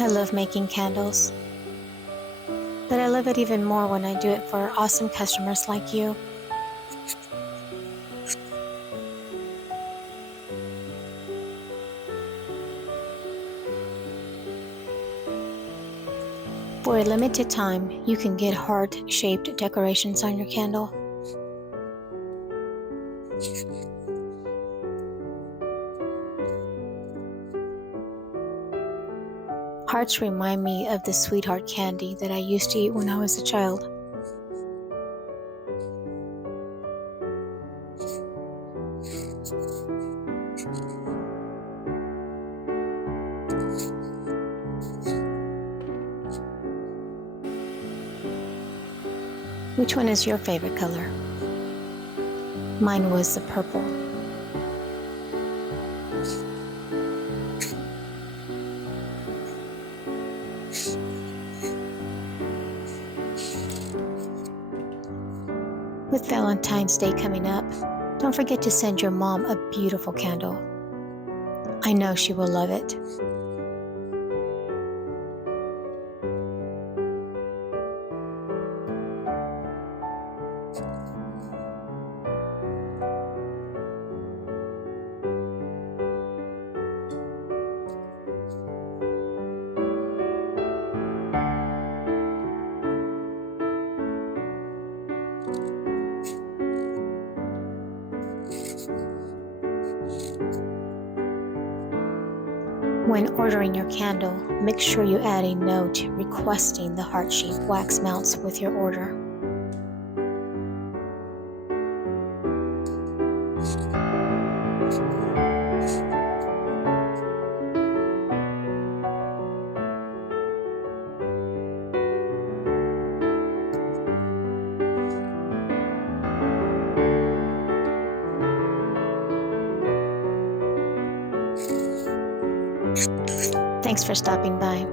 I love making candles, but I love it even more when I do it for awesome customers like you. For a limited time, you can get heart-shaped decorations on your candle. Hearts remind me of the sweetheart candy that I used to eat when I was a child. Which one is your favorite color? Mine was the purple. With Valentine's Day coming up, don't forget to send your mom a beautiful candle. I know she will love it. When ordering your candle, make sure you add a note requesting the heart-shaped wax melts with your order. Thanks for stopping by.